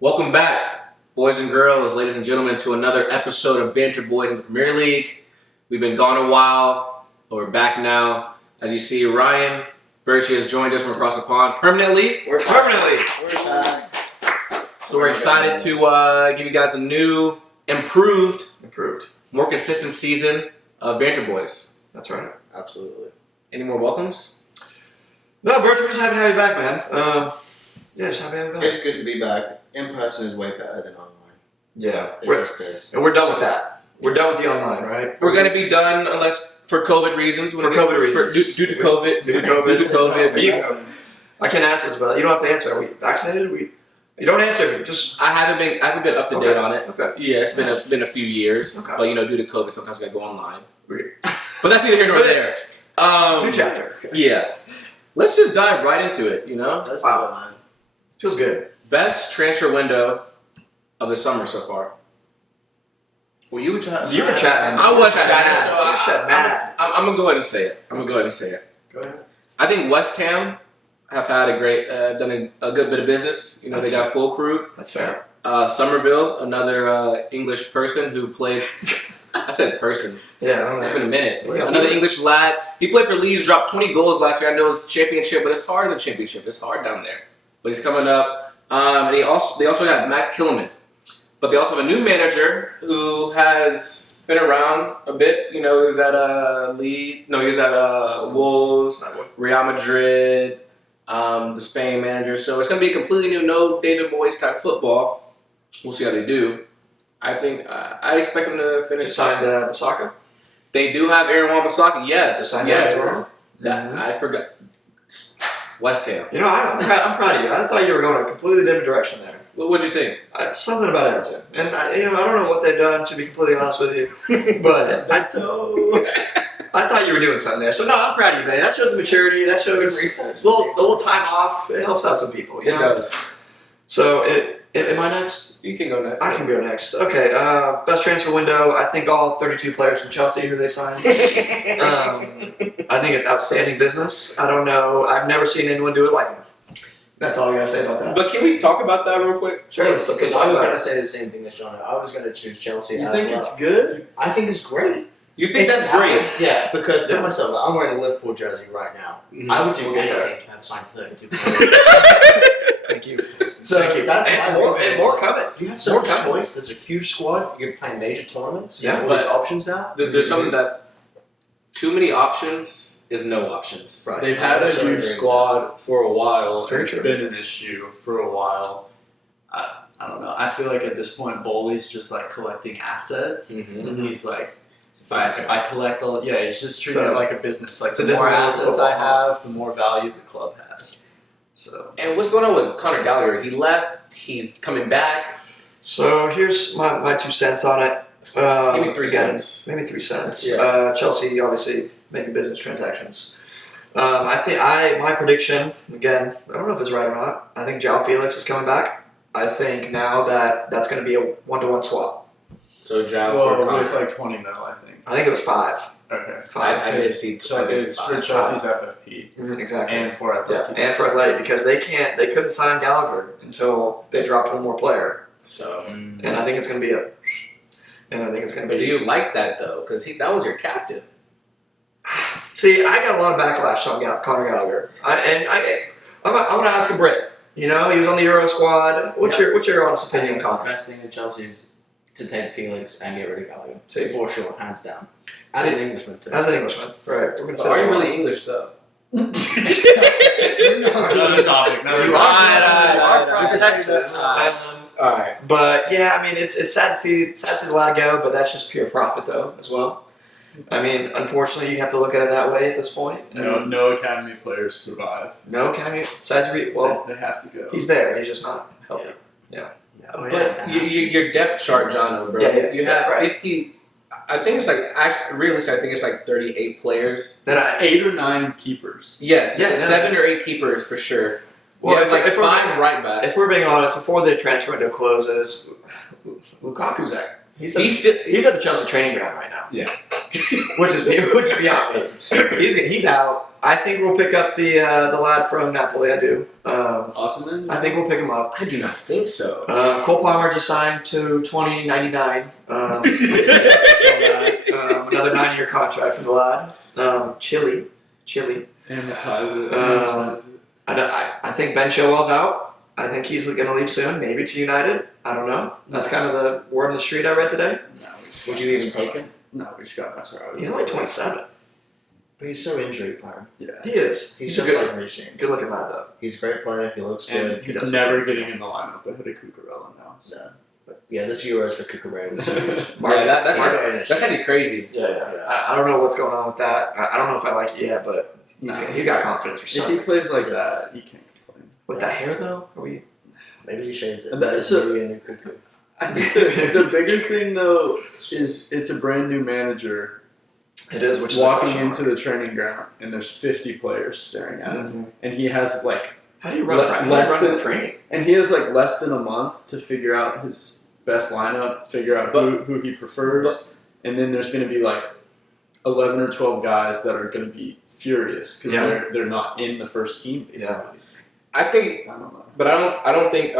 Welcome back, boys and girls, ladies and gentlemen, to another episode of Banter Boys in the Premier League. We've been gone a while, but we're back now. As you see, Ryan Birchie has joined us from across the pond permanently. We're back. So we're excited to give you guys a new, improved, more consistent season of Banter Boys. That's right. Absolutely. Any more welcomes? No, Birch, we're just happy to have you back, man. Just happy to have you back. It's good to be back. In person is way better than online. Yeah, It just is. and we're done with that. We're done with the online, right? We're going to be done unless for COVID reasons. For COVID reasons. Due to COVID. Due to COVID. You- I can't ask this, but you don't have to answer. Are we vaccinated? You don't answer. Just I haven't been up to date on it. Okay. Yeah, it's been a few years. Okay. But due to COVID, sometimes I gotta go online. Weird. But that's neither here nor there. New chapter. Yeah. Let's just dive right into it, That's Wow. good, man. Feels good. Best transfer window of the summer so far. Well, you were chatting. You were chatting. I was chatting chatting, mad. so You were chatting mad. I'm gonna go ahead and say it. Go ahead. I think West Ham have had a great, done a good bit of business. That's They got full crew. That's fair. Somerville, another English person who played. I said person. Yeah, I don't It's know. been a minute. What else? Another English lad. He played for Leeds, dropped 20 goals last year. I know it's championship, but it's hard in the championship. It's hard down there. But he's coming up. And they also have Max Killerman. But they also have a new manager who has been around a bit. He was at Leeds. No, he was at Wolves, Real Madrid, the Spain manager. So it's going to be completely new, no David Moyes type football. We'll see how they do. I think I expect them to finish. Just signed Osaka. They do have Aaron Wan-Bissaka. Yes, Just signed yes. him as well. That, I forgot. West Ham. I'm proud of you. I thought you were going a completely different direction there. What'd you think? Something about Everton, and I don't know what they've done, to be completely honest with you, but I thought you were doing something there. So no, I'm proud of you, man. That shows the maturity. That shows research. a little time off. It helps out some people. It does. So am I next? You can go next. I can go next. Okay. Best transfer window. I think all 32 players from Chelsea who they signed. I think it's outstanding business. I don't know. I've never seen anyone do it like him. That's all I gotta say about that. But can we talk about that real quick? Sure, let's Because talk I was about going it. to say the same thing as John. I was going to choose Chelsea. You as think well. it's good? I think it's great. You think that's great? Yeah, because Yeah. for myself, I'm wearing a Liverpool jersey right now. Mhm. I would do We'll get there. anything to have signed 32 players. Thank you. So Thank you. that's And my more, reason. and more coming. You have so More much coming. choice. There's a huge squad. You can play major tournaments. You Yeah, have all these but- options now. There's something that too many options is no options. Right. They've had a Absolutely huge agree. squad for a while. Very It's true. been an issue for a while. I don't know. I feel like at this point, Bowley's just like collecting assets. Mm-hmm. He's like, if I collect all, he's just treating So- it like a business. Like it's a the more different level of assets I football. have, the more value the club has. So And what's going on with Conor Gallagher? He left. He's coming back. So here's my 2 cents on it. Maybe 3 again, cents. Maybe 3 cents. Yeah. Chelsea obviously making business transactions. I think my prediction, again, I don't know if it's right or not. I think João Felix is coming back. I think now that's going to be a 1-to-1 swap. So João for well, with Conor. like 20 mil, I think. I think it was 5. Okay. 5. I did see. So I did see it's five. for Chelsea's FFP Exactly. and for Yeah, FFP. and for Athletic, because they couldn't sign Gallagher until they dropped one more player, So, and I think it's going to be but do you like that though? Because that was your captain. See, I got a lot of backlash on Conor Gallagher, I'm going to ask a Brit. He was on the Euro squad. What's your honest I opinion think on the Conor? best thing in Chelsea is to take Felix and get rid of Gallagher. See. For sure, hands down. As an Englishman, too. As an Englishman, right? We're going to So say are you that. really English though? Another topic. You Another are, topic. you are from Alright. Texas. All right. But yeah, I mean, it's sad to see the lad go, but that's just pure profit though as well. I mean, unfortunately, you have to look at it that way at this point. No academy players survive. No academy. Besides, well, They have to go. he's there. He's just not healthy. Oh, But yeah. your depth chart, Jono, bro. Yeah, you have right. 50. I think it's like actually, realistically, I think it's like 38 players. Then It's 8 or 9 keepers. Yes, Yeah, 7 yeah. or 8 keepers for sure. Well, you have like if we're 5 right backs. If we're being honest, before the transfer window closes, Lukaku's there. He's at the Chelsea training ground right now. Yeah. Because which is beyond me. He's out. I think we'll pick up the lad from Napoli. I do. Awesome. I think we'll pick him up. I do not think so. Cole Palmer just signed to $20.99. Another 9-year contract for the lad. Chile. And Tyler. I think Ben Chilwell's out. I think he's going to leave soon, maybe to United. I don't know. That's kind of the word on the street I read today. No, Would you even take him? No, we just got Mascherano. He's only 27. But he's so injury prone. Yeah. He is. He's He's a just good, like Reece James. good looking lad, though. He's a great player. He looks And good. he's does. never getting in the lineup ahead of Cucurella now. No. But yeah, this Euros for Cucurella was huge. Yeah, that's Margaret actually crazy. Yeah. I don't know what's going on with that. I don't know if I like it yet, but he got confidence for If some he reason. plays like that, he can't complain. With that hair, though? Are we... Maybe he shades it. But so- Maybe a new Cuckoo. I think the bigger thing though is it's a brand new manager It is, which is walking a into the training ground and there's 50 players staring at him, Mhm. and he has like How do you run, less than training? and he has like less than a month to figure out his best lineup, figure out who he prefers, and then there's going to be like 11 or 12 guys that are going to be furious because they're not in the first team basically. Yeah. I think, I don't know. but I don't think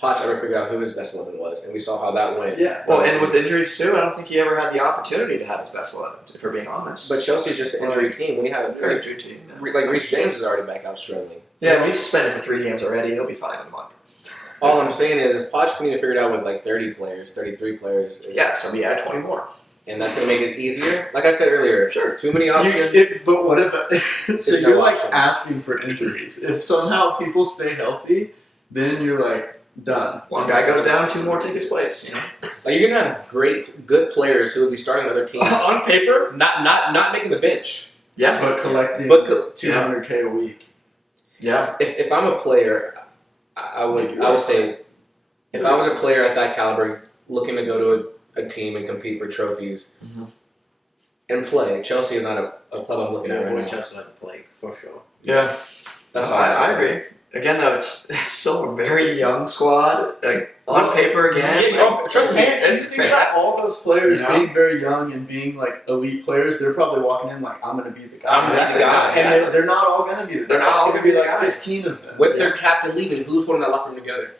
Poch ever figured out who his best 11 was, and we saw how that went. Yeah. Well, and with injuries, too, I don't think he ever had the opportunity to have his best 11, if we're being honest. But Chelsea's just an injury team. When you have Very good team. like Reece James is already back out struggling. Yeah, but he's suspended for 3 games already. He'll be fine in a month. All I'm saying is, if Poch can even figure it out with like 30 players, 33 players, Yeah, so we add 20 more. and that's going to make it easier. Like I said earlier, Sure. Too many options. But what if? So There's you're no like options. asking for injuries. If somehow people stay healthy, then you're like done. One guy goes down, 2 more take his place. You know? Like you're going to have good players who will be starting other teams. On paper? Not making the bench. Yeah. But collecting But 200K a week. Yeah. if I'm a player, I would say, if I was a player at that caliber looking to go to a team and compete for trophies Mhm. and play, Chelsea is not a club I'm looking at right now. Chelsea like to play for sure. Yeah. That's No, all I agree. Again, though, it's still a very young squad. Like, on paper, again. Trust me, And it's if you got fantastic. all those players You know? being very young and being like elite players, they're probably walking in like, I'm going to be the guy. I'm the guy. And they're not all going to be the They're guy. not It's all gonna gonna be the like guy. 15 of them. with their captain leaving, who's holding that locker room together?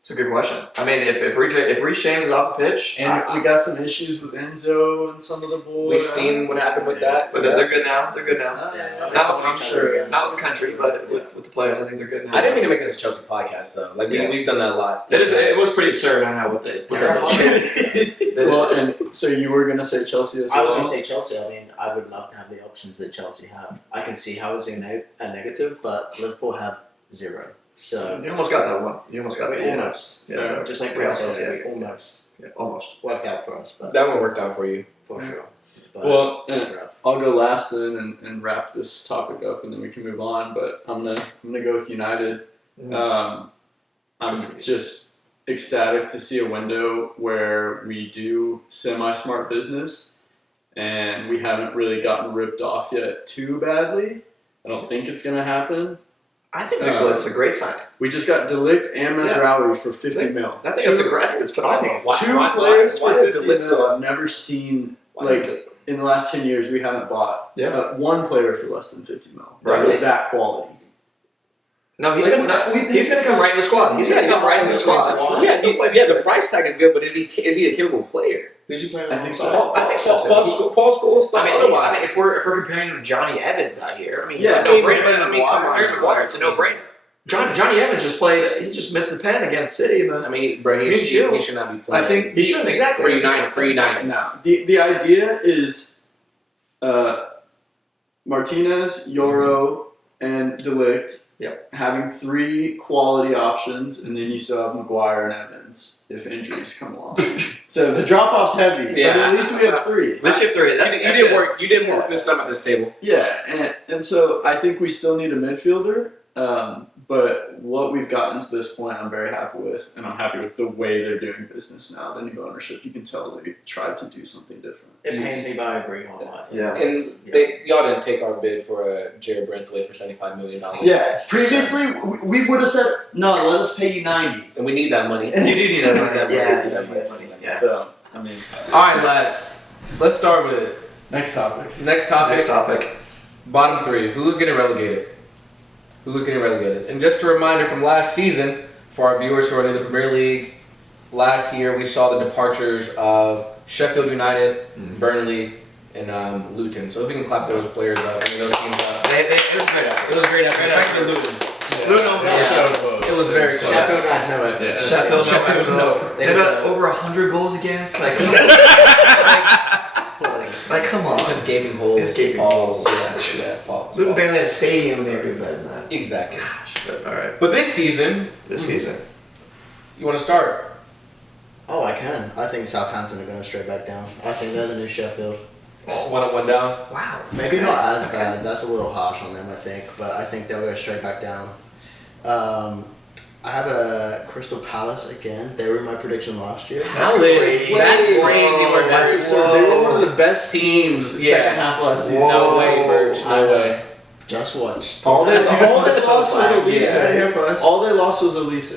It's a good question. I mean, if Reece James is off the pitch, And we got some issues with Enzo and some of the boys. We've seen what happened with that. but they're good now. They're good now. Yeah. Not with I'm each sure. other. Not with the country, but with the players, I think they're good now. I didn't mean to make this a Chelsea podcast, though. Like we've done that a lot. It was pretty absurd. I know what they did. Well, and so you were going to say Chelsea as I was well? going to say Chelsea. I mean, I would love to have the options that Chelsea have. I can see how it's a negative, but Liverpool have 0. So You almost got that one. You almost got the almost. Yeah, Just like Real Real Sociedad. Sociedad, almost Yeah, almost. worked out for us, but That one worked out for you. for sure. But Well, it's rough. I'll go last then and wrap this topic up, and then we can move on. But I'm gonna go with United. Mhm. I'm Good for you. just ecstatic to see a window where we do semi-smart business, and we haven't really gotten ripped off yet too badly. I don't think it's gonna happen. I think De Ligt's a great signing. We just got Delict and Mazraoui for 50 mil. I think that's I think it's phenomenal. Two players why for did 50 Delict mil. go? I've never seen Why like did in the last 10 years we haven't bought Yeah. one player for less than 50 mil. Right. That was that quality. No, he's Like, gonna we- he's gonna come right in the squad. He's gonna come right in the squad. The price tag is good, but is he a capable player? Who's he playing? I think so. alongside? I think so. Paul Scholes, but I mean, otherwise. if we're comparing him to Johnny Evans out here, I mean, Yeah, it's a no-brainer. I mean, come on. Harry Maguire, it's a no-brainer. Johnny Evans just played. He just missed the pen against City. In the, I mean, bro, He he should not be playing. I think he shouldn't exactly. For United. now the idea is Martinez, Euro, and Delict Yep. having 3 quality options, and then you still have Maguire and Evans if injuries come along. So the drop off's heavy, but Yeah. at least we have 3. Let's shift 3. That's You did work. You did work this summer at this table. Yeah, and so I think we still need a midfielder, but what we've gotten to this point, I'm very happy with, and I'm happy with the way they're doing business now. The new ownership, you can tell they tried to do something different. It pains me, but I agree on that. Yeah. And y'all didn't take our bid for Jared Brantley for $75 million. Yeah, previously we would have said, no, let us pay you 90. And we need that money. You do need that money. Yeah, Yeah, you you need need that money. Yeah. So, I mean, All right, lads. Let's start with it. Next topic. Next topic. Next topic. Bottom three. Who's getting relegated? Who's getting relegated? And just a reminder from last season, for our viewers who are in the Premier League, last year we saw the departures of Sheffield United, Burnley, and Luton. So if we can clap those players up, I mean those teams up. It was great effort. It was a great effort, Great especially effort. Luton. Luton, So close. It was very close. Sheffield has no effort. Yeah. Sheffield, no. They got over 100 goals against. Like, come on. like, come on. Just gaping holes. It's gaping balls. holes. Yeah, balls. Luton barely had a stadium, and they were doing better than that. Exactly. Gosh, but all right. But this season, This season. you want to start? Oh, I can. I think Southampton are going straight back down. I think they're the new Sheffield. One up, one down. Wow. Maybe Okay. not as Okay. bad. That's a little harsh on them, I think. But I think they'll go straight back down. I have a Crystal Palace again. They were in my prediction last year. That's crazy. That's crazy. Where That's absurd. They were one of the best teams Yeah. second half last season. No way, Birch. I No know. way. Just watch. All they lost was You Elise. said it here first. All they lost was Elise.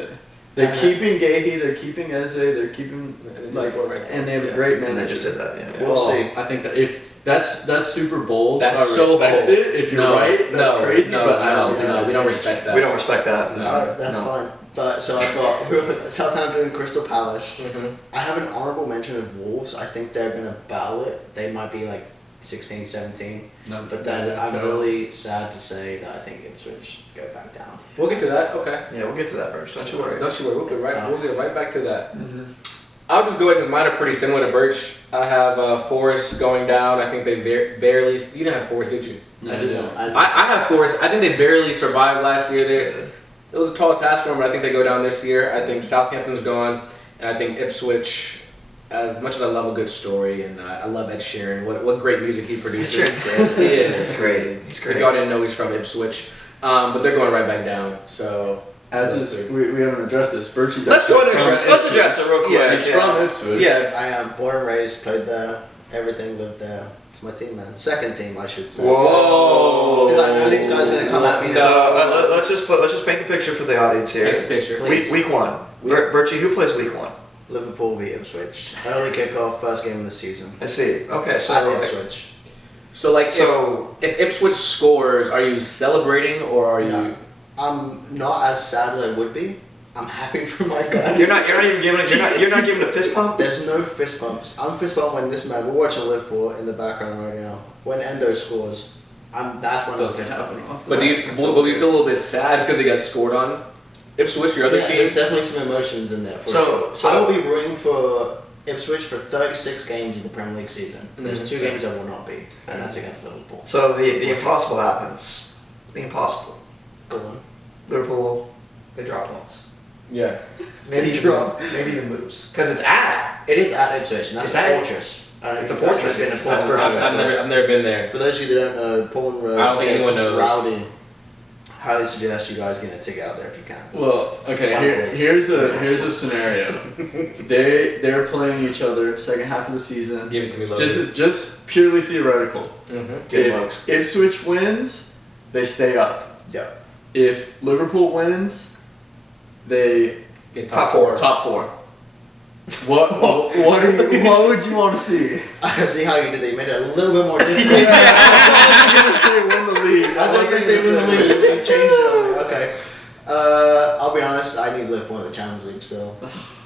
They're Uh-huh. keeping Gahey, they're keeping Eze, they're keeping like, and they have a great And manager. they just did that, yeah. We'll see. I think that if that's super bold. That's I so respect bold. it. If you're No, right, that's no, crazy. no, but I don't no, think no, that's we don't the respect that. We don't respect that. That's No. fine. But so I've got Southampton and Crystal Palace. Mm-hmm. I have an honourable mention of Wolves. I think they're going to battle it. They might be like 16, 17. No, But then I'm really sad to say that I think Ipswich go back down. We'll get to that. Okay. Yeah, we'll get to that, Birch. Don't you worry. Don't you worry. It's tough. We'll get right back to that. Mm-hmm. I'll just go ahead because mine are pretty similar to Birch. I have Forest going down. I think they barely. You didn't have Forest, did you? No, I do yeah. know. I have Forest. I think they barely survived last year. It was a tall task for them, but I think they go down this year. I think Southampton's gone, and I think Ipswich. As much as I love a good story, and I love Ed Sheeran, what great music he produces. Ed Sheeran's great. He is. He's great. He's If great. y'all didn't know, he's from Ipswich. But they're going right back down. So As is, we haven't addressed this. Birchie's Let's go ahead and from address Let's Ipswich. address it real quick. Yeah, He's from Ipswich. yeah, I am born and raised, played there, everything lived there. It's my team, man. Second team, I should say. Whoa. Because I know these guys are going to come at me. So let's just paint the picture for the audience take here. the picture. Please. Week one. Birchie, who plays week one? Liverpool v Ipswich. Early kickoff, first game of the season. I see. Okay, At so Ipswich. So like, so if Ipswich scores, are you celebrating or are you? No. I'm not as sad as I would be. I'm happy for my guys. you're not even giving it. You're not giving a fist pump. There's no fist bumps. I'm fist bump when this man. We're watching Liverpool in the background right now. When Endo scores, that's when Doesn't I'm fist happen bumping. often. But do you feel a little bit sad because he got scored on? Ipswich, your other Yeah, there's team. definitely some emotions in there. For So- sure. I will be rooting for Ipswich for 36 games in the Premier League season. There's Mhm. 2 games I will not be, and that's against Liverpool. So the impossible happens. The impossible. Go on. Liverpool, they drop points. Yeah. Maybe They even drop. maybe even lose because it's at. It is at Ipswich, and that's It's a at- fortress. it's a fortress, Been a it's- fortress. I've never been there. For those of you that don't know, Portland Road. I don't think it's anyone knows. Rowdy. Highly suggest you guys get a ticket out there if you can. Well, okay. Fun Here's a scenario. They're playing each other second half of the season. Give it to me, Logan. Just purely theoretical. Mm-hmm. Get If mugs. Ipswich wins, they stay up. Yep. If Liverpool wins, they Get Top four. top 4. What what would you want to see? I see how you did that. You made it a little bit more difficult. I wasn't gonna say win the league. I thought you were going to say win the league. You changed it on me. Okay. I'll be honest. I need Liverpool in the Champions League still.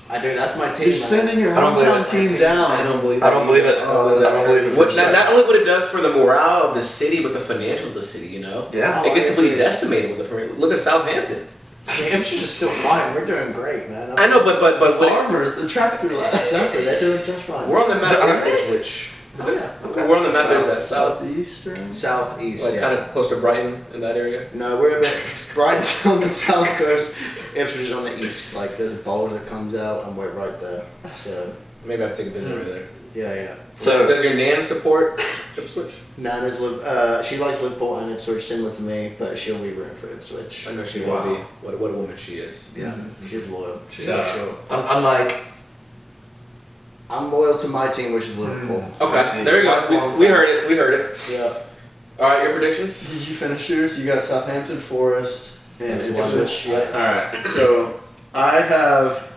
I do. That's my team. You're man. sending your I don't believe hometown it's my team team. down. I don't believe. I don't believe it. I don't believe that. What- Not only what it does for the morale of the city, but the financials of the city. You know, Yeah. it gets completely decimated with the Premier League. Look at Southampton. Ipswich is still fine. We're doing great, man. I know, but Farmers, the tractor lads. Exactly. They're doing just fine. we're on the map Are against they? Ipswich. Oh, yeah. Okay. We're on the map is that south, Southeastern. Southeast. like yeah. kind of close to Brighton in that area. No, we're a bit. Brighton's on the south coast. Ipswich is on the east. Like there's a bulge that comes out, and we're right there. So Maybe I have to take a visit over there. yeah. So Does your Nan support Ipswich? Nana's she likes Liverpool and Ipswich similar to me, but she'll be rooting for Ipswich. I know she Wow. will be. What a woman she is. yeah. She's loyal. Unlike I'm loyal to my team, which is Liverpool. Okay, see. there we go. We heard it. We heard it. Yeah. All right, your predictions. Did you finish yours? You got Southampton, Forest, and Yeah, Ipswich. yeah. Alright, so I have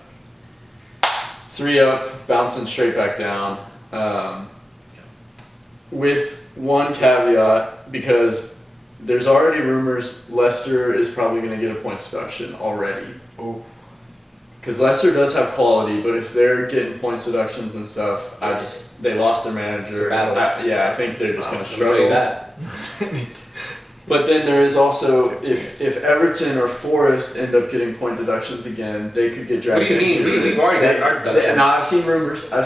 3 up, bouncing straight back down. with one caveat, because there's already rumors Leicester is probably going to get a points deduction already. Oh. Because Leicester does have quality, but if they're getting points deductions and stuff, they lost their manager. It's a battle. I think they're just going to Let me tell you struggle. that. But then there is also, if Everton or Forest end up getting point deductions again, they could get dragged What do you mean? into it. We've already got our deductions. No, I've seen rumors. Nah,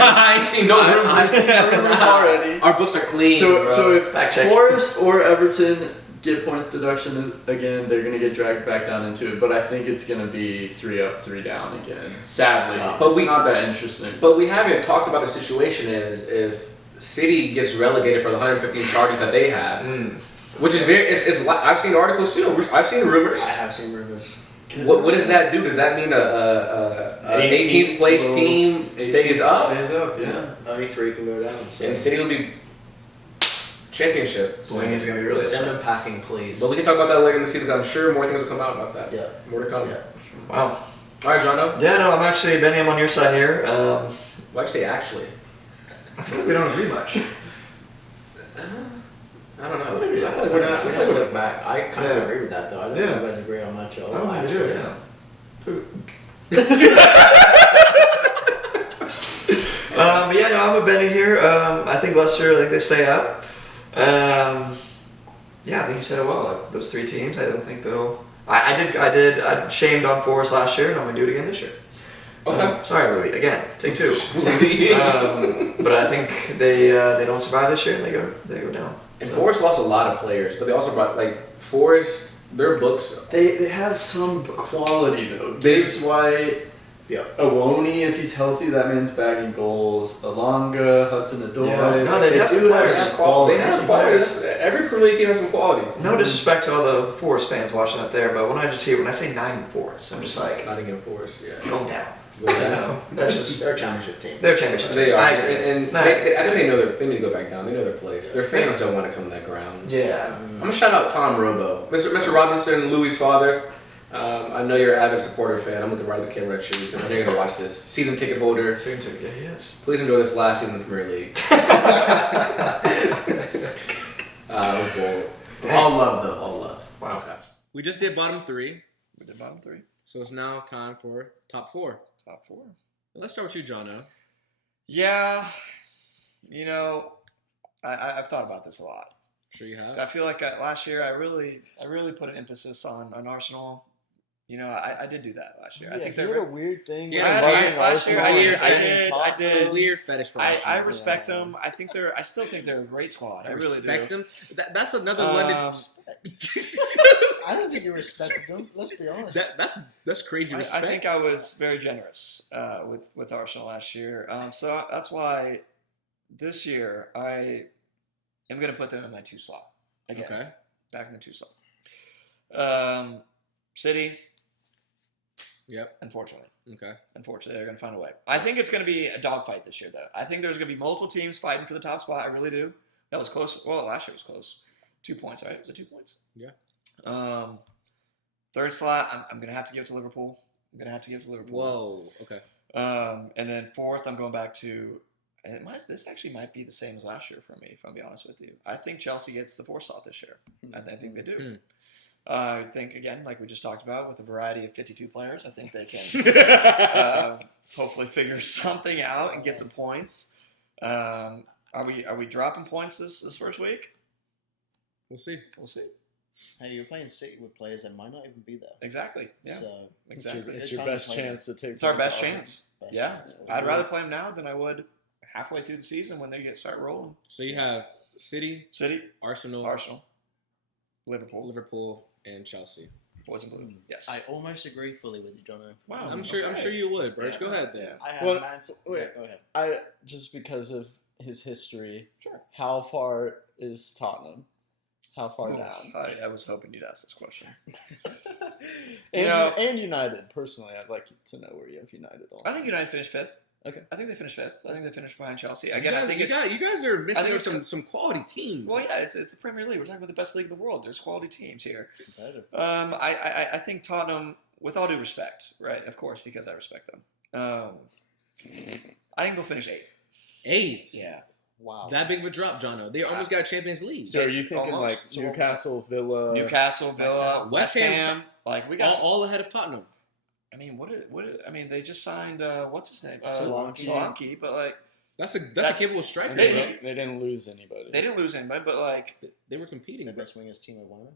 I ain't seen no rumors. I've seen rumors already. Our books are clean. So if Fact check. Forest or Everton get point deduction again, they're going to get dragged back down into it. But I think it's going to be 3 up, 3 down again. Sadly, But it's not that interesting. But we haven't talked about the situation is if City gets relegated for the 115 charges that they have, which is very. I've seen articles too. I've seen rumors. I have seen rumors. What does that do? Does that mean a 18th place team stays up? Stays up, yeah. Only 3 can go down. So. And City will be championship. Blaney's gonna be really Send upset. them packing, please. But we can talk about that later in the season. I'm sure more things will come out about that. Yeah. More to come. Yeah. Wow. All right, Jono. Yeah, no, I'm actually Benny. I'm on your side here. Why'd you say actually? I feel like we don't agree much. I don't know. I feel like we're not. when I look back, I kind of agree with that though. I don't Yeah. think you guys agree on much at all. I don't think we do. Yeah. But yeah, no, I'm with Benny here. I think Leicester, I think they stay up. Yeah, I think you said it well. Like those 3 teams, I don't think they'll. I shamed on Forest last year, and I'm gonna do it again this year. Okay. Sorry, Louis. Again, take 2. But I think they don't survive this year, and they go down. And Forest lost a lot of players, but they also brought Forest. Their books. They have some quality though. They- Gibbs White, Awoni, if he's healthy, that man's bagging goals. Alonga, Hudson Odoi. Yeah. No, they have some do players. some quality. They have some quality. Every Premier League team has some quality. No disrespect to all the Forest fans watching out there, but when I say 9 Forest, I'm just like, Nottingham Forest. Yeah. go down. Go You down. know, that's just They're a championship team. their championship. They team. are, I agree. and No, I think they know they need to go back down. They know their place. Their fans don't want to come to that ground. yeah. I'm gonna shout out Tom Robo, Mr. Robinson, Louis' father. I know you're an avid supporter fan. I'm looking right at the camera at you. I know you're gonna watch this. Season ticket holder. Soon to, yeah, he is. Please enjoy this last season of the Premier League. All love though. All love. Wow. Okay. We just did bottom 3, We did bottom 3. so it's now time for top 4. Top 4. Let's start with you, Jono. Yeah. You know, I've thought about this a lot. Sure you have. So I feel like last year I really put an emphasis on Arsenal. You know, I did do that last year. I think they're a weird thing. Yeah, last year I did. Weird fetish for I Arsenal. respect them. I still think they're a great squad. I really respect do. them. That's another one. I don't think you respect them. Let's be honest. That's crazy I respect. think I was very generous with Arsenal last year. So that's why this year I am going to put them in my 2 slot again. Okay. Back in the 2 slot. City. Yep. Unfortunately, Okay. they're going to find a way. I think it's going to be a dogfight this year, though. I think there's going to be multiple teams fighting for the top spot. I really do. That was close. Well, last year was close. 2 points, right? Was it 2 points? Yeah. 3rd slot, I'm going to have to give to Liverpool. Whoa. Okay. And then 4th, I'm going back to. This actually might be the same as last year for me, if I'm being honest with you. I think Chelsea gets the 4th slot this year. I think they do. I think, again, like we just talked about, with a variety of 52 players, I think they can hopefully figure something out and get some points. Are we dropping points this first week? We'll see. Hey, you're playing City with players that might not even be there. Exactly. Yeah. So Exactly. It's your best chance to take. It's our best points off. chance. best Yeah. chance. I'd rather play them now than I would halfway through the season when they start rolling. So you have City, City, Arsenal, Liverpool, and Chelsea. boys in blue. Yes. I almost agree fully with you, Jono. Wow. I'm sure you would, Birch. Yeah. Go ahead then. I have Well, Man City. wait. Yeah, go ahead. I just because of his history. Sure. How far is Tottenham? How far Oh, down? I was hoping you'd ask this question. And United. Personally, I'd like to know where you have United on. I think United finished 5th. Okay. I think they finished 5th. I think they finished behind Chelsea. You Again, I guys- think you it's. guys, you guys are I missing think out it's- some quality teams. Well, yeah, it's the Premier League. We're talking about the best league in the world. There's quality teams here. Competitive. I think Tottenham, with all due respect, right? Of course, because I respect them. I think they'll finish 8th. 8th. Yeah. Wow. That big of a drop, Jono. They almost got Champions League. So are you thinking Almost. like Newcastle, Villa? Newcastle, Villa, West West Ham's Ham. Like we got. all ahead of Tottenham. I mean, I mean, they just signed. What's his name? Solanke. But like, That's a That- capable striker. They, bro. they didn't lose anybody. they didn't lose anybody. But like, They were competing. The Bro. best wingers team of one.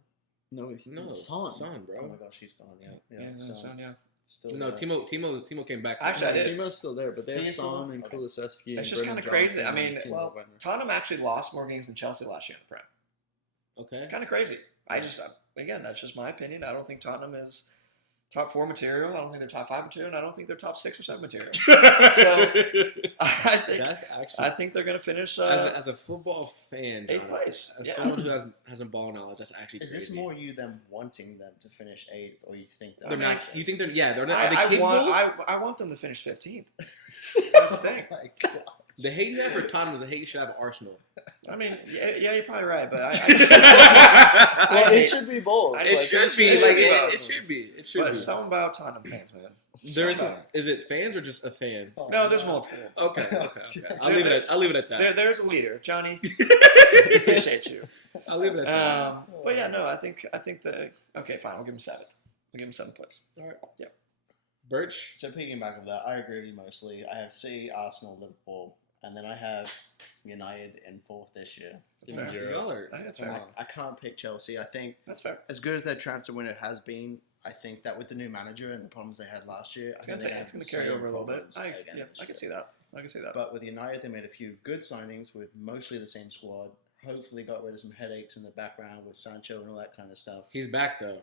No, it's No, Son. Son, Oh my bro. gosh, he's gone. Yeah. yeah, Son. yeah. Still No, there. Timo came back. Actually, I did. Timo's still there, but they have He's still Son there? and Okay. Kulusevski. It's and just Brendan kinda crazy. Johnson I mean, and Timo well, Werner. Tottenham actually lost more games than Chelsea last year in the Prem. Okay. Kind of crazy. Again, that's just my opinion. I don't think Tottenham is top 4 material. I don't think they're top 5 material, and I don't think they're top 6 or 7 material. So That's actually I think they're going to finish as a football fan, 8th John, place. as Yeah. someone who hasn't ball knowledge, that's actually Is crazy. this more you them wanting them to finish 8th, or you think They're they're not. You think they're? Yeah, they're not. Are they I capable? want them to finish 15th. That's the thing. Oh my God. The hate you have for Tottenham is the hate you should have for Arsenal. I mean, yeah, you're probably right, but I Well, hate- it should be both. It Like, should be. it should Like be it both. should be. It should but be. something about Tottenham fans, man. There's Something about is it fans or just a fan? Oh, No, there's multiple. Okay. I'll There- leave it at that. There's a leader, Johnny. Appreciate you. I'll leave it at that. But yeah, no, I think okay, fine. I'll give him 7th. I'll give him 7th place. All right. Yeah. Birch. So piggyback of that, I agree with you mostly. I have City, Arsenal, Liverpool, and then I have United in 4th this year. That's fair. Europe. Y'all are. I think that's I, fair. I can't pick Chelsea. I think That's fair. as good as their transfer window has been, I think that with the new manager and the problems they had last year, It's I think gonna they're it's gonna have carry the over a same little bit. problems again this I can year. see that. I can see that. But with United, they made a few good signings with mostly the same squad. Hopefully, got rid of some headaches in the background with Sancho and all that kind of stuff. He's back though,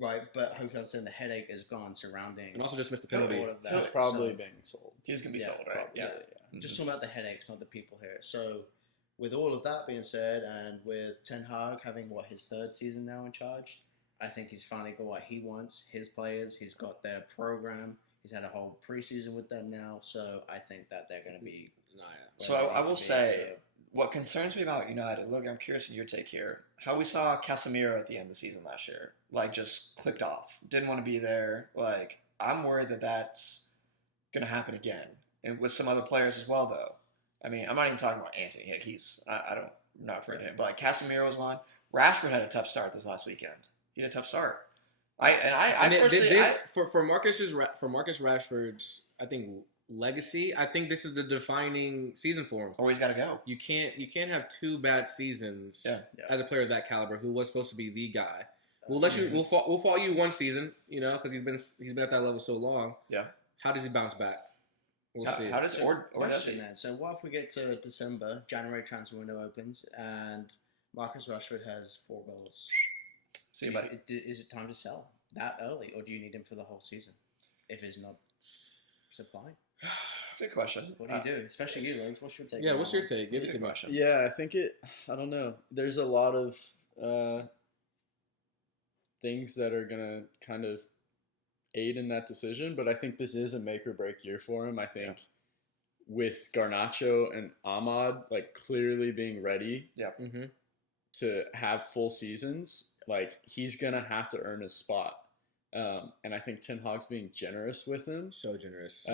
Right, but hopefully, I'm saying the headache is gone surrounding and also just missed the He'll- penalty. all of that. He's probably So- being sold. He's gonna be Yeah, sold, right? probably, Yeah. Just talking about the headaches, not the people here. So, with all of that being said, and with Ten Hag having his 3rd season now in charge, I think he's finally got what he wants. His players, he's got their program. He's had a whole preseason with them now, so I think that they're going to be. Nah, yeah. So where they I need will to be, say, what concerns me about United, look, I'm curious in your take here. How we saw Casemiro at the end of the season last year, like just clicked off, didn't want to be there. Like I'm worried that that's going to happen again, and with some other players as well. Though, I mean, I'm not even talking about Antony. Like I'm not afraid of him. But like Casemiro was one. Rashford had a tough start this last weekend. He had a tough start. And Personally, for Marcus Rashford's, I think legacy. I think this is the defining season for him. always got to go. You can't have 2 bad seasons Yeah. as a player of that caliber who was supposed to be the guy. We'll let you. We'll follow you 1 season, because he's been at that level so long. Yeah. How does he bounce back? We'll see. How does So, or does question he? then. So, what if we get to December, January transfer window opens, and Marcus Rashford has 4 goals? See you, buddy. Is it time to sell that early, or do you need him for the whole season if he's not supplying? That's a good question. What do you do? Especially you, Legs. What's your take? Yeah, on what's that your one? take? That's Give a it to good me. question. Yeah, I think I don't know. There's a lot of things that are going to kind of aid in that decision, but I think this is a make or break year for him. I think with Garnacho and Ahmad clearly being ready Mm-hmm. to have full seasons, he's going to have to earn his spot. And I think Ten Hag's being generous with him. So generous.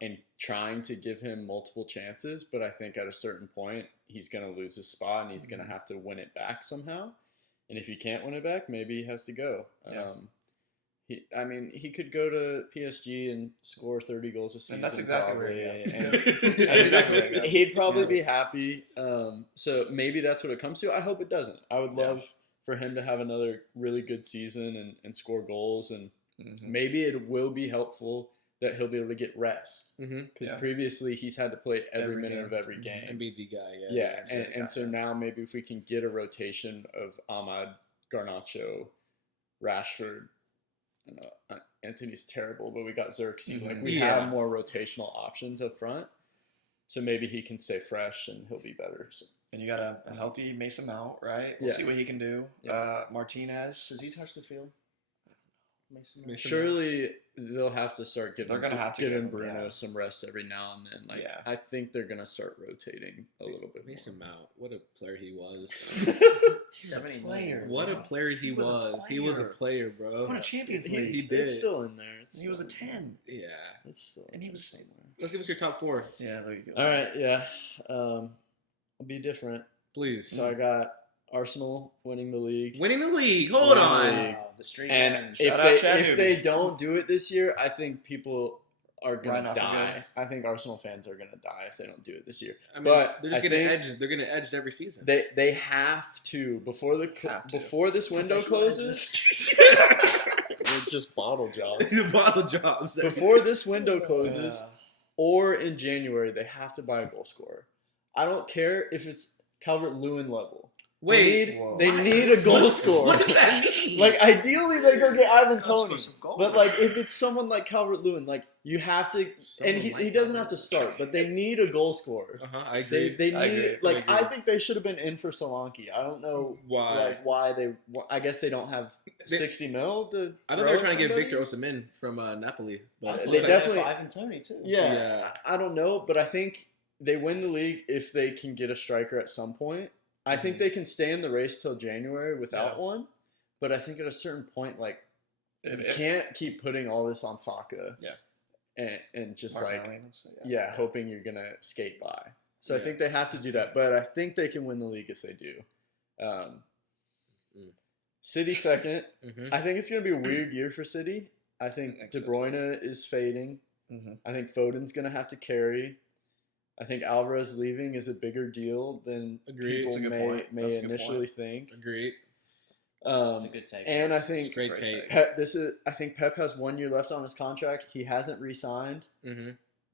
And trying to give him multiple chances, but I think at a certain point he's going to lose his spot and he's going to have to win it back somehow. And if he can't win it back, maybe he has to go. Yeah. He could go to PSG and score 30 goals a season. And that's exactly where probably, he and- That's exactly where he goes. He'd probably be happy. So maybe that's what it comes to. I hope it doesn't. I would love for him to have another really good season and score goals, and maybe it will be helpful that he'll be able to get rest, because previously he's had to play every minute game. of every game And be the guy. yeah, and so now maybe if we can get a rotation of Ahmad, Garnacho, Rashford, Anthony's terrible, but we got Xerxes. We have more rotational options up front, so maybe he can stay fresh and he'll be better. So. And you got a healthy Mason Mount, right? We'll see what he can do. Martinez. Does he touch the field? Mason Mount? Surely they'll have to start giving. They're gonna have to giving give him, Bruno some rest every now and then. I think they're gonna start rotating a little bit. Mason Mount, what a player he was. He's a 70 player. What a player he was a was. He was a player, bro. What a Champions He's, League. He did. It's still in there. He was a 10. Yeah. It's still And he was somewhere. Let's give us your top 4. Yeah, there you go. All right, yeah. I'll be different. Please. So I got Arsenal winning the league. Winning the league. Hold Winning the on. league. Wow, the streak And ends. Shout out Chad if Newby. they don't do it this year, I think people are Right gonna off the die. I think Arsenal fans are gonna die if they don't do it this year. I mean, But they're just I getting think edged. They're getting edged every season. they have to before this window closes. It's just bottle jobs. The bottle jobs. Before this window closes, or in January, they have to buy a goal scorer. I don't care if it's Calvert-Lewin level. Wait. They need a goal scorer. What does that mean? Like, ideally, they go get Ivan Gotta score Toney. some goals. But, like, if it's someone like Calvert-Lewin, like, you have to... Someone and like he doesn't have to start, but they need a goal scorer. I agree. They need... I agree. Like, I I agree. think they should have been in for Solanke. I don't know why they... I guess they don't have 60 mil to... I thought they were trying to get Victor Osimhen from Napoli. But They definitely- Ivan Toney too. Yeah, I don't know, but I think they win the league if they can get a striker at some point. I think they can stay in the race till January without one, but I think at a certain point, like, you can't keep putting all this on Saka. Yeah. And just Mark like, Allen, so hoping you're gonna skate by. So I think they have to do that, but I think they can win the league if they do. City second. I think it's gonna be a weird year for City. I think De Bruyne is fading. I think Foden's gonna have to carry. I think Alvarez leaving is a bigger deal than Agreed. people That's a good may point. That's a good initially point. think. Agreed. It's a good take. And I think Straight Great take. take. I think Pep has 1 year left on his contract. He hasn't re-signed.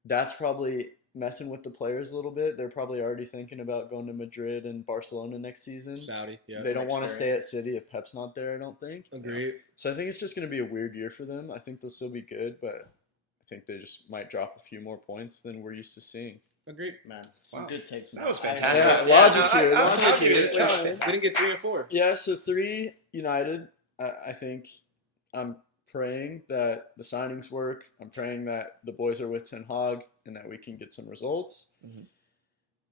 That's probably messing with the players a little bit. They're probably already thinking about going to Madrid and Barcelona next season. Saudi. Yeah. They don't want to Next stay at City if Pep's not there, I don't think. Agreed. So I think it's just going to be a weird year for them. I think they'll still be good, but I think they just might drop a few more points than we're used to seeing. Agreed. Man, some Wow. good takes. That was now. fantastic. Yeah, logic here, I logic would here. agree. Yeah. Fantastic. We didn't get 3 or 4. Yeah, so 3 United. I think I'm praying that the signings work. I'm praying that the boys are with Ten Hag and that we can get some results.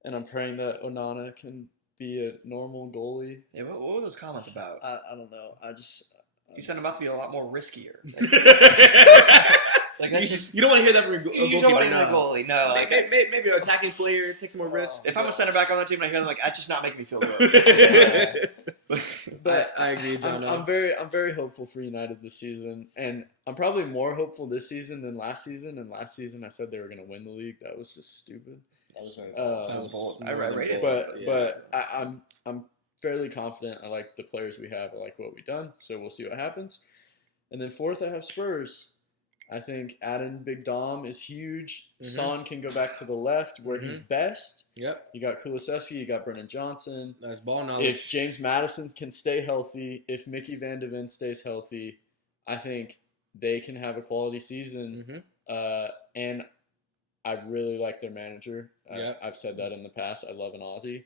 And I'm praying that Onana can be a normal goalie. Yeah, what were those comments about? I don't know. You said I'm about to be a lot more riskier. Like you, that's just you don't want to hear that from your you don't want to goalkeeper. hear the goalie. No, like Maybe an attacking player, take some more risks. if I'm a center back on that team and I hear them, like that's just not making me feel good. But I agree, John. I'm very hopeful for United this season, and I'm probably more hopeful this season than last season. And last season I said they were going to win the league. That was just stupid. That was very That was bold. I rated it. But I'm fairly confident. I like the players we have. I like what we've done. So we'll see what happens. And then 4th, I have Spurs. I think adding Big Dom is huge. Son can go back to the left where he's best. Yep. You got Kulusevski, you got Brennan Johnson. That's ball knowledge. If James Madison can stay healthy, if Mickey Van de Ven stays healthy, I think they can have a quality season. And I really like their manager. I've said that in the past. I love an Aussie.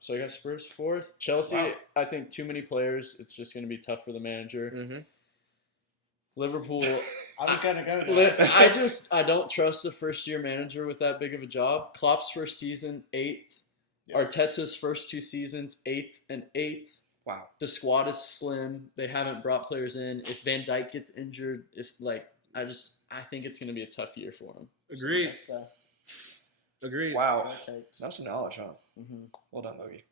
So I got Spurs 4th. Chelsea, Wow. I think too many players. It's just going to be tough for the manager. Liverpool. I was gonna go there. I don't trust the first year manager with that big of a job. Klopp's first season, 8th. Arteta's first 2 seasons, 8th and 8th. Wow. The squad is slim. They haven't brought players in. If Van Dijk gets injured, I think it's going to be a tough year for him. Agreed. That's fair. Agreed. Wow. Good takes. That's some knowledge, huh? Well done, Logie.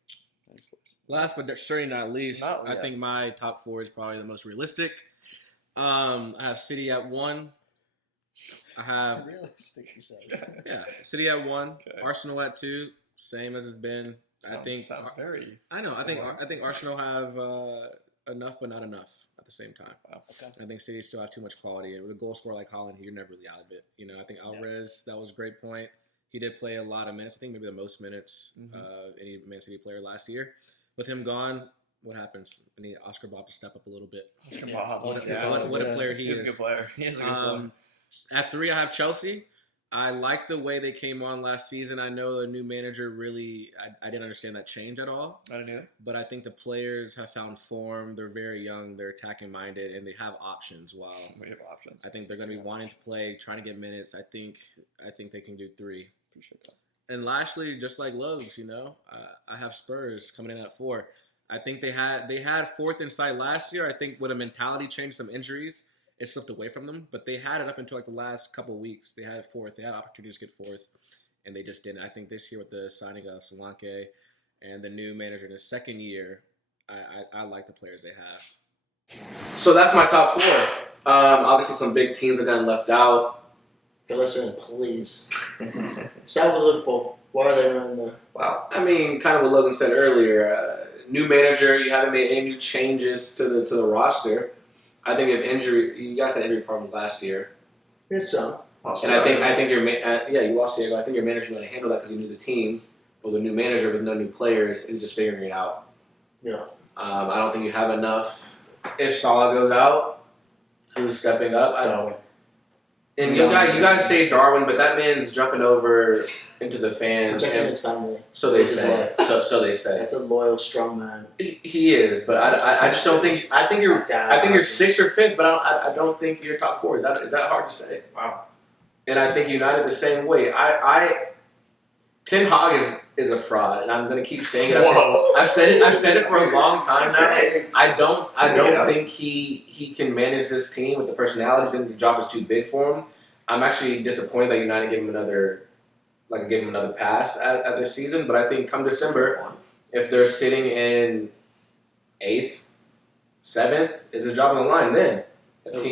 Thanks, boys. Last but certainly not least, I think my top 4 is probably the most realistic. I have City at 1. I have Realistic, he says. City at 1. Okay. Arsenal at 2. Same as it's been. Sounds very. I know. similar. I think Arsenal have enough, but not enough at the same time. Wow. Okay. I think City still have too much quality, and with a goal scorer like Holland, you're never really out of it. You know, I think Alvarez, that was a great point. He did play a lot of minutes. I think maybe the most minutes any Man City player last year. With him gone, what happens? I need Oscar Bob to step up a little bit. Oscar Bob. What a player he is. He's a good player. He is a good player. At 3, I have Chelsea. I like the way they came on last season. I know the new manager really, I didn't understand that change at all. I didn't either. But I think the players have found form. They're very young. They're attacking minded, and they have options. While We have options. I think they're going to be wanting to play, trying to get minutes. I think they can do 3. Appreciate that. And lastly, just like Lowe's, I have Spurs coming in at 4. I think they had 4th in sight last year. I think with a mentality change, some injuries, it slipped away from them. But they had it up until like the last couple of weeks. They had fourth. They had opportunities to get fourth, and they just didn't. I think this year with the signing of Solanke and the new manager in his second year, I like the players they have. So that's my top four. Obviously, some big teams have gotten left out. If you're listening, please. Start with Liverpool. Why are they not in there? Wow. I mean, kind of what Logan said earlier. New manager, you haven't made any new changes to the roster. I think if you guys had injury problems last year, We had some. and I think you lost Diego. I think your manager going to handle that because you knew the team. With a new manager with no new players and just figuring it out. Yeah. I don't think you have enough. If Salah goes out, who's stepping up? And you guys say Darwin, but that man's jumping over into the fans. Protecting his family. So they His say. life. So they say. That's a loyal, strong man. He is, but I just don't think. I think you're sixth or fifth, but I don't think you're top four. Is that hard to say? Wow. And I think United the same way. Ten Hag is a fraud, and I'm going to keep saying it. I've said it for a long time now. I don't think he can manage this team with the personalities. I think the job is too big for him. I'm actually disappointed that United gave him another pass at this season. But I think come December, if they're sitting in 8th, 7th, is his job on the line then. If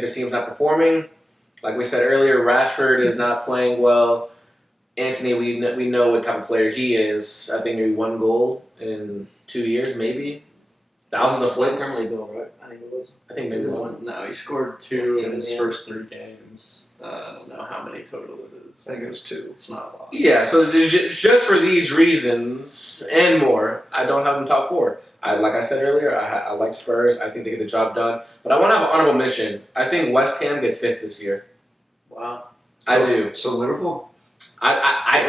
his team's not performing, like we said earlier, Rashford is not playing well. Anthony, we know what type of player he is. I think maybe 1 goal in 2 years, maybe. Thousands of flicks. Premier League goal, right? I think it was. I think maybe 1. No, he scored 2 in his first 3 games. I don't know how many total it is. I think it was 2. It's not a lot. Yeah, so just for these reasons and more, I don't have them top 4. Like I said earlier, I like Spurs. I think they get the job done. But I want to have an honorable mention. I think West Ham get 5th this year. Wow. I do. So Liverpool? I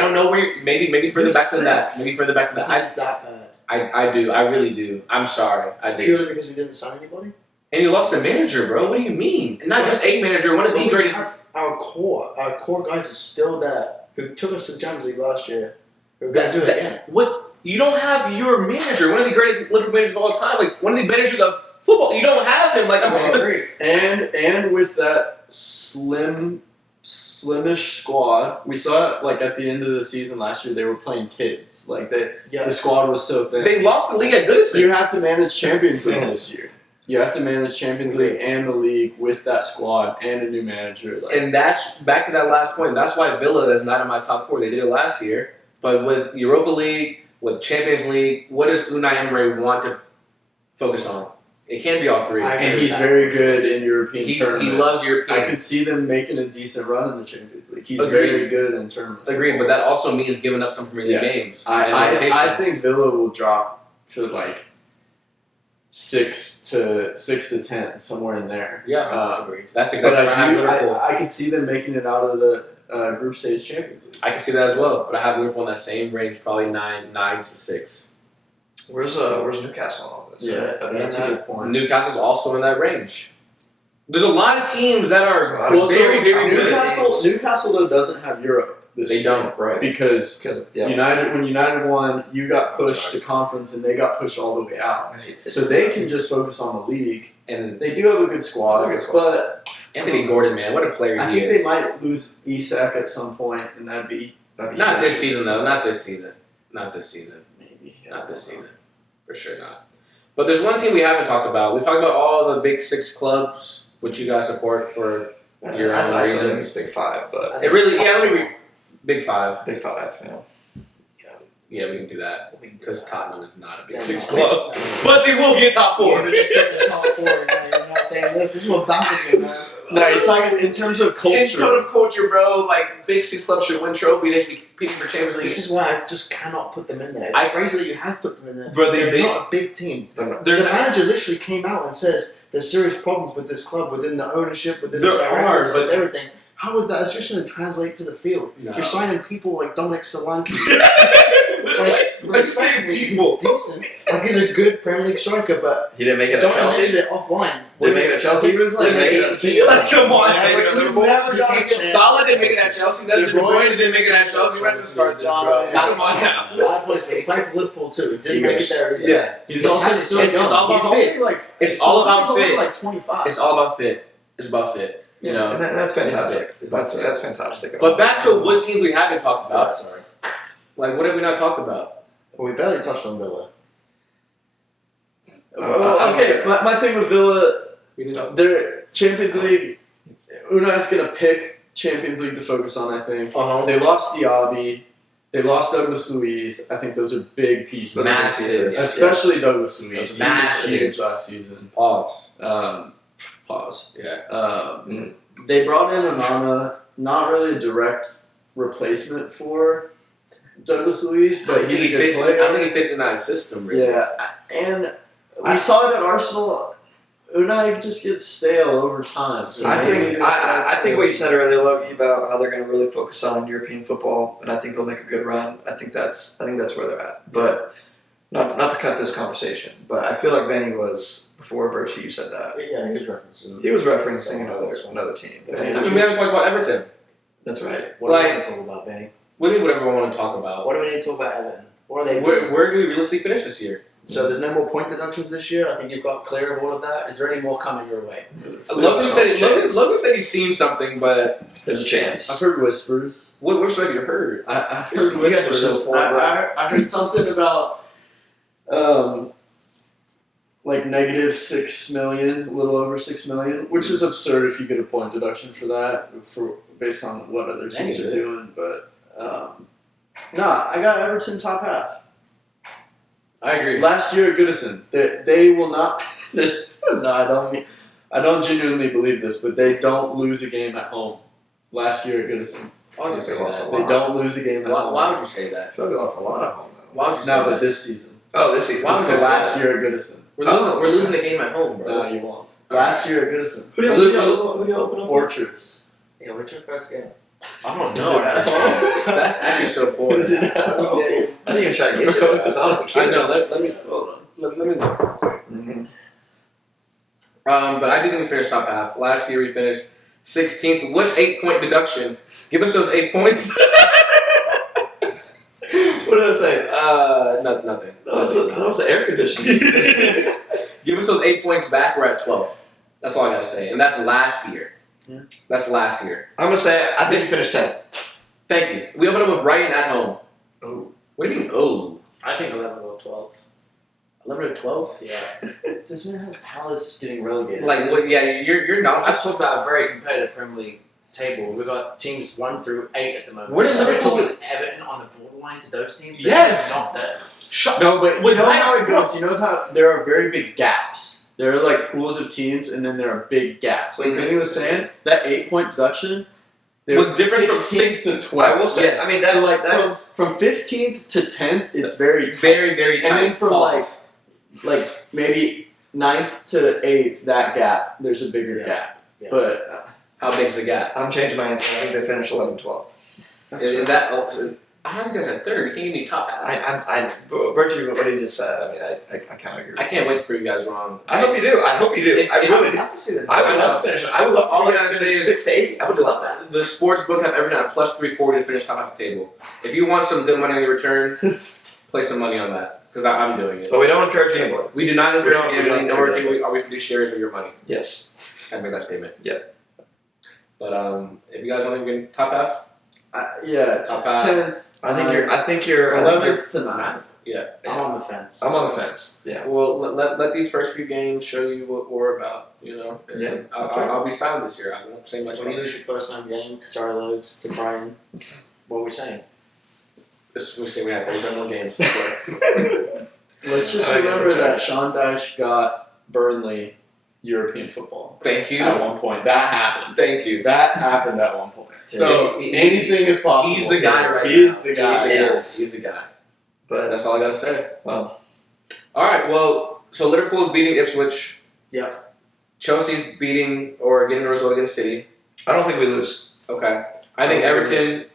don't know where. Maybe further back than that. Maybe further back than I that. think it's that bad. I do. I really do. I'm sorry. I do. Purely because we didn't sign anybody? And you lost a manager, bro. What do you mean? And not just a manager. One of the greatest. Our core guys are still there. Who took us to the Champions League last year? We're going to do it again. What? You don't have your manager. One of the greatest Liverpool managers of all time. Like one of the managers of football. You don't have him. Like I'm agree. And with that slimish squad, we saw it like at the end of the season last year. They were playing kids. Like the squad was so thin. They lost the league at Goodison. You have to manage Champions League this year. You have to manage Champions League and the league with that squad and a new manager. And that's back to that last point. That's why Villa is not in my top 4. They did it last year, but with Europa League, with Champions League, what does Unai Emery want to focus on? It can't be all 3. And he's very good in European tournaments. He loves European. I could see them making a decent run in the Champions League. He's Agreed. very good in tournaments. Agreed, but that also means giving up some Premier League games. I think Villa will drop to like 6 to 10, somewhere in there. Yeah, agreed. That's exactly what I have Liverpool. I could see them making it out of the group stage Champions League. I can see that as well, but I have Liverpool in that same range, probably 9 to 6. Where's Newcastle on all this? That's a good point. Newcastle's also in that range. There's a lot of teams that are very good. Newcastle though doesn't have Europe. They don't, right? Because when United won, you got pushed to conference, and they got pushed all the way out. So they can just focus on the league, and they do have a good squad. But Anthony Gordon, man, what a player he is! I think they might lose Isak at some point, and that'd be not this season though. Not this season. Maybe not this season. For sure not. But there's one team we haven't talked about. We've talked about all the big 6 clubs, which you guys support for your own reasons. Big 5, but it really, let me read. Big 5. Big 5, Yeah, we can do that because Tottenham is not a big 6 club, but they will get top 4. You're not saying this. This is what bounces me, man. No, it's like in terms of culture. In terms of culture, bro, like big 6 clubs should win trophies. They should be competing for Champions League. This is why I just cannot put them in there. It's crazy that you have put them in there. Bro, they're not a big team. The manager literally came out and said there's serious problems with this club, within the ownership, within the directors, with everything. How is that? It's just going to translate to the field. No. You're signing people like Dominic Solanke. respectfully, people. he's decent. Like, he's a good Premier League striker, but He didn't make it at don't Chelsea. mention it offline. Didn't make it at Chelsea. He was like, Didn't make it at Come on, Didn't make it at He's Liverpool. never got a chance. Salah didn't make it at Chelsea. De Bruyne didn't make it at Chelsea. We're not gonna start this, bro. Come on now. He played for Liverpool too. He didn't He make goes. it there. Yeah, He's also still it's young. all about He's only fit. like It's all about he's only fit. like 25. It's all about fit. It's about fit. You know. And that's fantastic. It's That's fantastic. But back to what teams we haven't talked Oh, about. sorry. Like, what have we not talked about? Well, we barely touched on Villa. Okay, my thing with Villa, We didn't talk. their Champions League, Unai's gonna pick Champions League to focus on. I think they lost Diaby, they lost Douglas Luiz. I think those are big pieces, Those are big Massive. pieces. especially Douglas Luiz. He was Massive. huge last season. Pause. Pause. Yeah. They brought in Onana, not really a direct replacement for Douglas Luiz, but he's a good I player. don't think he fits in that system, really. Yeah, and we saw it at Arsenal. Unai just gets stale over time. So I maybe think it's like- I think what you said earlier, Loki, about how they're going to really focus on European football, and I think they'll make a good run. I think that's where they're at. But not to cut this conversation, but I feel like Benny was before Birchie. You said that Yeah, he was referencing. he was referencing another team. I mean, we haven't talked about Everton. That's right. What do we Like- need to talk about, Benny? What do you whatever we want to talk about? What do we need to talk about Everton? What are they doing? Where do we realistically finish this year? So there's no more point deductions this year. I think you've got clear of all of that. Is there any more coming your way? Logan said he's seen something, but There's a chance. I've heard whispers. what have you heard? I've You heard guys are whispers. so poor, bro. I heard something about like -6 million, a little over 6 million, which is absurd if you get a point deduction for that, based on what other teams are Negative. doing. But I got Everton top half. I agree. Last year at Goodison, they will not. No, I don't genuinely believe this, but they don't lose a game at home. Last year at Goodison, Why would you say that? they don't lose a game at home. Why would you say I that? feel like that's a lot of home though. Why would you say No, but that? this season. Oh, this season. Why would The you say last that? year at Goodison. We're losing the game at home, bro. No, you won't. Last year at Goodison. Who do you open up? Fortress. Yeah, what's your first game? I don't Is know. it- That's actually so poor. Is it- Oh, I didn't even try to get you there. I was honestly I curious. know. Let me hold on. Let me look real quick. Mhm. But I do think we finished top half. Last year we finished 16th with 8-point deduction. Give us those 8 points. What did I say? Nothing. That was the air conditioning. Give us those 8 points back. We're at 12th. That's all I gotta say, and that's last year. Yeah. That's last year. I'm gonna say I think you finished 10th. Thank you. We opened up with Brighton at home. Oh. What do you mean? Oh. I think 11 or 12. 11 or 12? Yeah. This man has Palace getting relegated. Like, what, yeah, you're not I just talked about a very competitive Premier League table. We've got teams 1 through 8 at the moment. Where did Liverpool- We're talking Everton on the borderline to those teams? They're Yes! just not there. Shut No, but you Wait, know I- how it goes. You know how there are very big gaps. There are like pools of teams, and then there are big gaps. Like Mhm. Benny was saying, that 8-point deduction there Was different from 16th to I 12th. will say. Yes. I mean that. So like that from 15th to 10th, it's very tight. Very, very tight. And then from Pause. like maybe 9th to 8th, that gap, there's a bigger Yeah. gap. Yeah. But How big's the gap? I'm changing my answer. I think they finished 11-12. Is that? Oh, I have you guys at third. You can't give me top half. Virtue, what he just said. I mean, I kind of agree. I can't wait to prove you guys wrong. I hope you do. I hope you do. If- I if- really do. I can see that. I would love to finish. I would love All for I you gotta guys to say finish is- 6 to 8. I would love that. The sports book have everything at plus 340 to finish top half the table. If you want some good money on your return, play some money on that because I'm doing it. But we don't encourage gambling. We do not We encourage don't gambling, nor encourage are we fiduciaries of your money. Yes. I make that statement. Yep. But if you guys want to get top half, yeah, Top half. 10th. I think you're. I think you're. 11th to 9th. I'm on the fence. I'm on the fence. Yeah. well, let these first few games show you what we're about. You know, and Yeah, I'll, that's right. I'll be silent this year. I won't say much. When you About lose your first home game, sorry loads to Brian. What are we saying? this. We say we have 37 more games. Let's just I guess remember that's right. that Sean Dyche got Burnley European football Thank you. at one point. That happened. Thank you. That happened at one point. So He- anything is possible. He's the guy right He now. is the guy. He's the guy. But That's all I gotta say. well, All right. Well, so Liverpool's beating Ipswich. Yep. Chelsea's beating or getting a result against City. I don't think we lose. Okay. I think I think Everton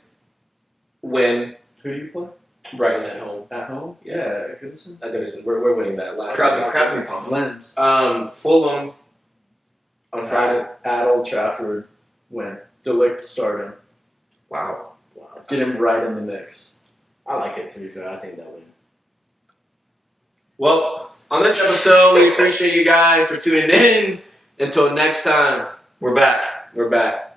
win. Who do you play? Brighton at home. At home? Yeah. Yeah, Goodison. At Goodison. We're winning that last. Crowds gonna be pumped. Lens. Fulham on Friday. At Old Trafford, win. Delict starting. Wow. Wow. Get him right in the mix. I like it, to be fair. I think that win. Well, on this episode, we appreciate you guys for tuning in. Until next time, We're back. we're back.